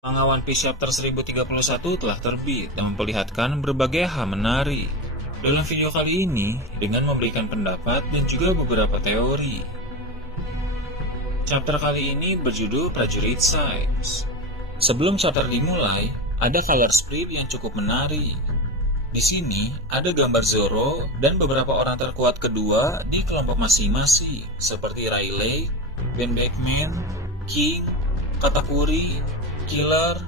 Manga One Piece Chapter 1031 telah terbit dan memperlihatkan berbagai hal menarik. Dalam video kali ini, dengan memberikan pendapat dan juga beberapa teori. Chapter kali ini berjudul Prajurit Scythes. Sebelum chapter dimulai, ada color spread yang cukup menarik. Di sini ada gambar Zoro dan beberapa orang terkuat kedua di kelompok masing-masing, seperti Rayleigh, Ben Beckman, King, Katakuri, Killer,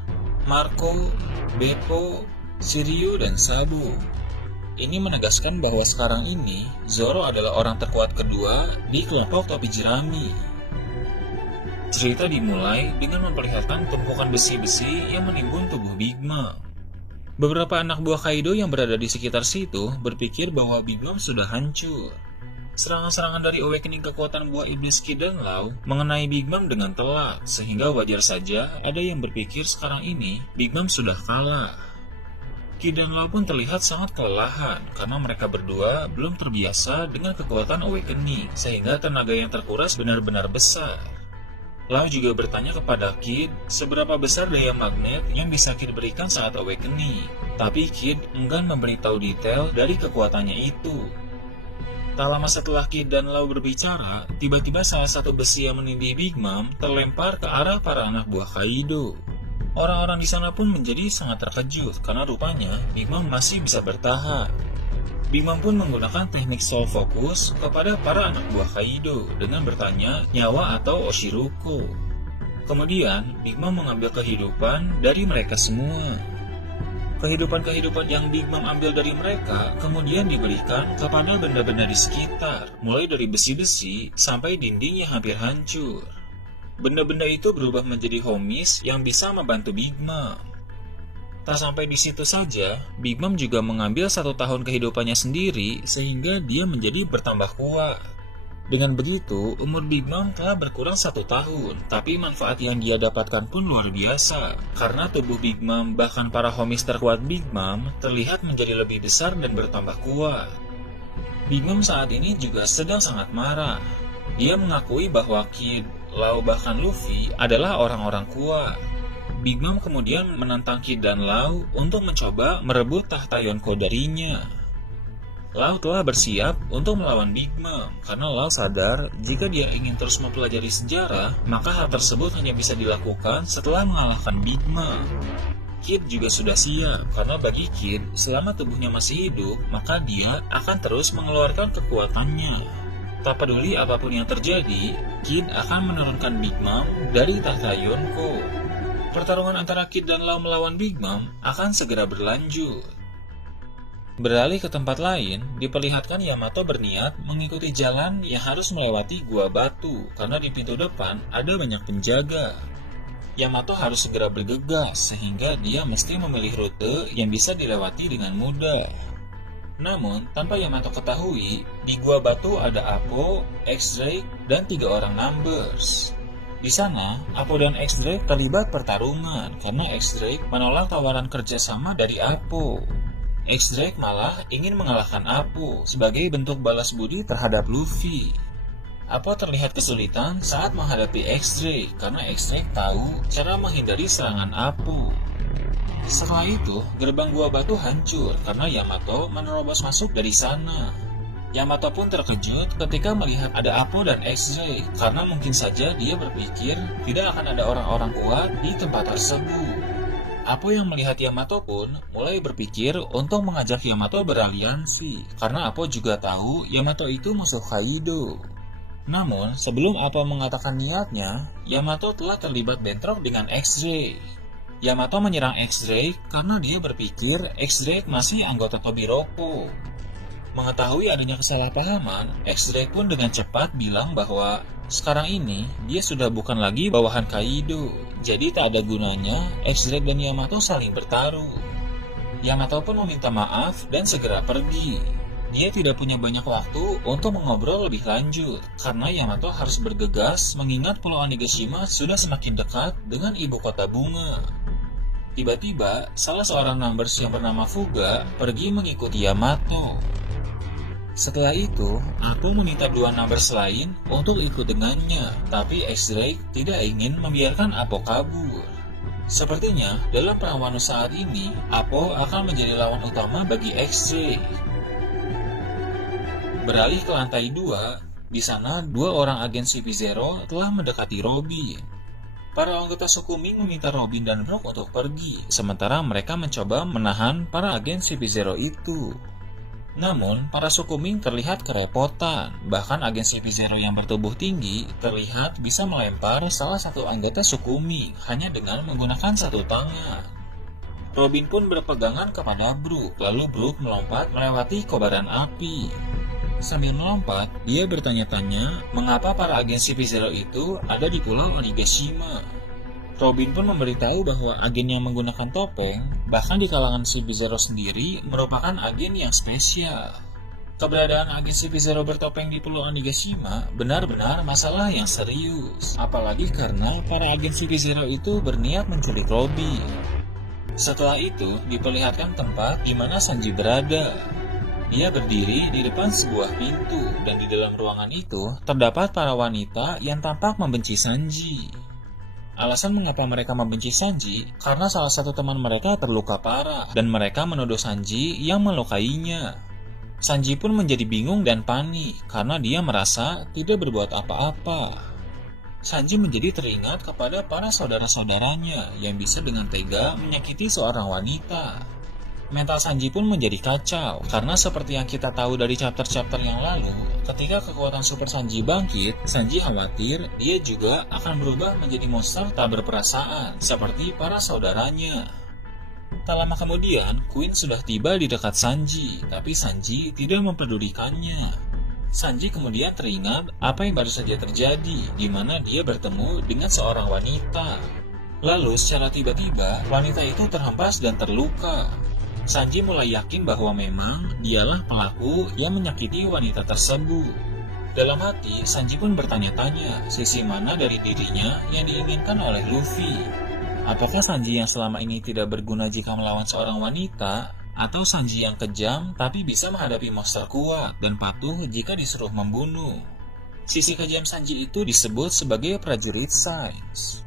Marco, Beppo, Shiryu, dan Sabo. Ini menegaskan bahwa sekarang ini Zoro adalah orang terkuat kedua di kelompok topi jerami. Cerita dimulai dengan memperlihatkan tumpukan besi-besi yang menimbun tubuh Big Mom. Beberapa anak buah Kaido yang berada di sekitar situ berpikir bahwa Big Mom sudah hancur. Serangan-serangan dari awakening kekuatan buah iblis Kid dan Law mengenai Big Mom dengan telak, sehingga wajar saja ada yang berpikir sekarang ini Big Mom sudah kalah. Kid dan Law pun terlihat sangat kelelahan karena mereka berdua belum terbiasa dengan kekuatan awakening, sehingga tenaga yang terkuras benar-benar besar. Law juga bertanya kepada Kid seberapa besar daya magnet yang bisa Kid berikan saat awakening, tapi Kid enggan memberitahu detail dari kekuatannya itu. Tak lama setelah Kid dan Law berbicara, tiba-tiba salah satu besi yang menindih Big Mom terlempar ke arah para anak buah Kaido. Orang-orang di sana pun menjadi sangat terkejut karena rupanya Big Mom masih bisa bertahan. Big Mom pun menggunakan teknik soul focus kepada para anak buah Kaido dengan bertanya nyawa atau Oshiruko. Kemudian Big Mom mengambil kehidupan dari mereka semua. Kehidupan-kehidupan yang Big Mom ambil dari mereka kemudian diberikan kepada benda-benda di sekitar, mulai dari besi-besi sampai dinding yang hampir hancur. Benda-benda itu berubah menjadi homies yang bisa membantu Big Mom. Tak sampai di situ saja, Big Mom juga mengambil 1 tahun kehidupannya sendiri sehingga dia menjadi bertambah kuat. Dengan begitu, umur Big Mom telah berkurang 1 tahun, tapi manfaat yang dia dapatkan pun luar biasa. Karena tubuh Big Mom, bahkan para homies terkuat Big Mom, terlihat menjadi lebih besar dan bertambah kuat. Big Mom saat ini juga sedang sangat marah. Dia mengakui bahwa Kid, Law, bahkan Luffy adalah orang-orang kuat. Big Mom kemudian menantang Kid dan Law untuk mencoba merebut tahta Yonko darinya. Law telah bersiap untuk melawan Big Mom, karena Law sadar jika dia ingin terus mempelajari sejarah, maka hal tersebut hanya bisa dilakukan setelah mengalahkan Big Mom. Kid juga sudah siap, karena bagi Kid, selama tubuhnya masih hidup, maka dia akan terus mengeluarkan kekuatannya. Tak peduli apapun yang terjadi, Kid akan menurunkan Big Mom dari tahta Yonko. Pertarungan antara Kid dan Law melawan Big Mom akan segera berlanjut. Beralih ke tempat lain, diperlihatkan Yamato berniat mengikuti jalan yang harus melewati gua batu karena di pintu depan ada banyak penjaga. Yamato harus segera bergegas sehingga dia mesti memilih rute yang bisa dilewati dengan mudah. Namun, tanpa Yamato ketahui, di gua batu ada Appo, X-Drake, dan 3 orang Numbers. Di sana, Appo dan X-Drake terlibat pertarungan karena X-Drake menolak tawaran kerjasama dari Appo. X-Drake malah ingin mengalahkan Appo sebagai bentuk balas budi terhadap Luffy. Appo terlihat kesulitan saat menghadapi X-Drake karena X-Drake tahu cara menghindari serangan Appo. Setelah itu, gerbang gua batu hancur karena Yamato menerobos masuk dari sana. Yamato pun terkejut ketika melihat ada Appo dan X-Drake karena mungkin saja dia berpikir tidak akan ada orang-orang kuat di tempat tersebut. Appo yang melihat Yamato pun mulai berpikir untuk mengajak Yamato beraliansi, karena Appo juga tahu Yamato itu musuh Kaido. Namun, sebelum Appo mengatakan niatnya, Yamato telah terlibat bentrok dengan X-Drake. Yamato menyerang X-Drake karena dia berpikir X-Drake masih anggota Tobiroko. Mengetahui adanya kesalahpahaman, X-Drake pun dengan cepat bilang bahwa sekarang ini dia sudah bukan lagi bawahan Kaido, jadi tak ada gunanya X-Drake dan Yamato saling bertaruh. Yamato pun meminta maaf dan segera pergi. Dia tidak punya banyak waktu untuk mengobrol lebih lanjut, karena Yamato harus bergegas mengingat Pulau Onigashima sudah semakin dekat dengan ibu kota bunga. Tiba-tiba, salah seorang Numbers yang bernama Fuga pergi mengikuti Yamato. Setelah itu, Appo meminta 2 Numbers lain untuk ikut dengannya, tapi X-Drake tidak ingin membiarkan Appo kabur. Sepertinya dalam perang Wano saat ini, Apo akan menjadi lawan utama bagi XJ. Beralih ke lantai 2, di sana dua orang agen CP0 telah mendekati Robin. Para anggota suku Ming meminta Robin dan Brook untuk pergi, sementara mereka mencoba menahan para agen CP0 itu. Namun, para suku Ming terlihat kerepotan, bahkan agen CP0 yang bertubuh tinggi terlihat bisa melempar salah satu anggota suku Ming hanya dengan menggunakan satu tangan. Robin pun berpegangan kepada Brook, lalu Brook melompat melewati kobaran api. Sambil melompat, dia bertanya-tanya mengapa para agen CP0 itu ada di pulau Onigashima. Robin pun memberitahu bahwa agen yang menggunakan topeng, bahkan di kalangan CP0 sendiri, merupakan agen yang spesial. Keberadaan agen CP0 bertopeng di pulau Onigashima benar-benar masalah yang serius, apalagi karena para agen CP0 itu berniat menculik Robin. Setelah itu, diperlihatkan tempat di mana Sanji berada. Dia berdiri di depan sebuah pintu, dan di dalam ruangan itu terdapat para wanita yang tampak membenci Sanji. Alasan mengapa mereka membenci Sanji karena salah satu teman mereka terluka parah, dan mereka menuduh Sanji yang melukainya. Sanji pun menjadi bingung dan panik karena dia merasa tidak berbuat apa-apa. Sanji menjadi teringat kepada para saudara-saudaranya yang bisa dengan tega menyakiti seorang wanita. Mental Sanji pun menjadi kacau, karena seperti yang kita tahu dari chapter-chapter yang lalu, ketika kekuatan Super Sanji bangkit, Sanji khawatir dia juga akan berubah menjadi monster tak berperasaan, seperti para saudaranya. Tak lama kemudian, Queen sudah tiba di dekat Sanji, tapi Sanji tidak mempedulikannya. Sanji kemudian teringat apa yang baru saja terjadi, di mana dia bertemu dengan seorang wanita. Lalu secara tiba-tiba, wanita itu terhempas dan terluka. Sanji mulai yakin bahwa memang dialah pelaku yang menyakiti wanita tersebut. Dalam hati, Sanji pun bertanya-tanya sisi mana dari dirinya yang diinginkan oleh Luffy. Apakah Sanji yang selama ini tidak berguna jika melawan seorang wanita, atau Sanji yang kejam tapi bisa menghadapi monster kuat dan patuh jika disuruh membunuh? Sisi kejam Sanji itu disebut sebagai prajurit Saints.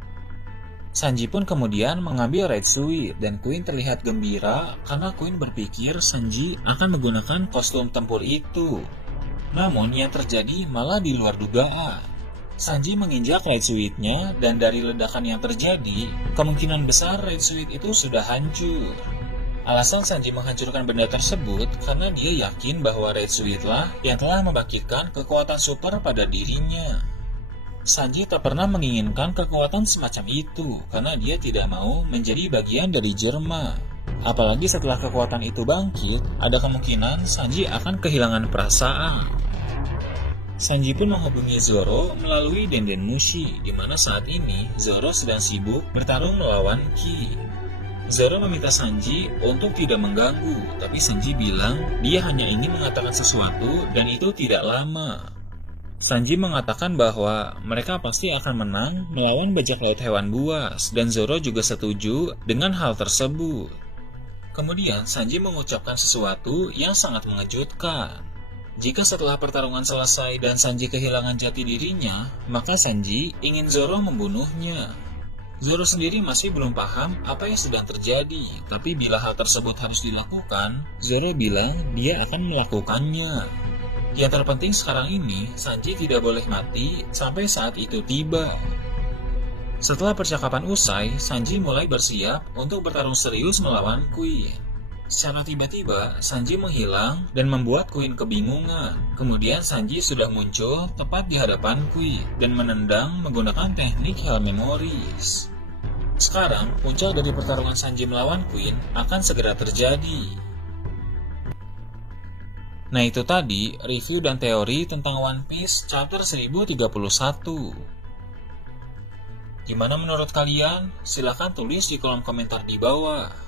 Sanji pun kemudian mengambil Red Suite, dan Queen terlihat gembira karena Queen berpikir Sanji akan menggunakan kostum tempur itu. Namun yang terjadi malah di luar dugaan. Sanji menginjak Red Suite-nya, dan dari ledakan yang terjadi, kemungkinan besar Red Suite itu sudah hancur. Alasan Sanji menghancurkan benda tersebut karena dia yakin bahwa Red Suite lah yang telah membangkitkan kekuatan super pada dirinya. Sanji tak pernah menginginkan kekuatan semacam itu karena dia tidak mau menjadi bagian dari Jerma. Apalagi setelah kekuatan itu bangkit, ada kemungkinan Sanji akan kehilangan perasaan. Sanji pun menghubungi Zoro melalui Denden Mushi, di mana saat ini Zoro sedang sibuk bertarung melawan Ki. Zoro meminta Sanji untuk tidak mengganggu, tapi Sanji bilang dia hanya ingin mengatakan sesuatu dan itu tidak lama. Sanji mengatakan bahwa mereka pasti akan menang melawan bajak laut hewan buas, dan Zoro juga setuju dengan hal tersebut. Kemudian Sanji mengucapkan sesuatu yang sangat mengejutkan. Jika setelah pertarungan selesai dan Sanji kehilangan jati dirinya, maka Sanji ingin Zoro membunuhnya. Zoro sendiri masih belum paham apa yang sedang terjadi, tapi bila hal tersebut harus dilakukan, Zoro bilang dia akan melakukannya. Yang terpenting sekarang ini, Sanji tidak boleh mati sampai saat itu tiba. Setelah percakapan usai, Sanji mulai bersiap untuk bertarung serius melawan Queen. Secara tiba-tiba, Sanji menghilang dan membuat Queen kebingungan. Kemudian Sanji sudah muncul tepat di hadapan Queen dan menendang menggunakan teknik Helmemoris. Sekarang, puncak dari pertarungan Sanji melawan Queen akan segera terjadi. Nah, itu tadi review dan teori tentang One Piece chapter 1031. Gimana menurut kalian? Silahkan tulis di kolom komentar di bawah.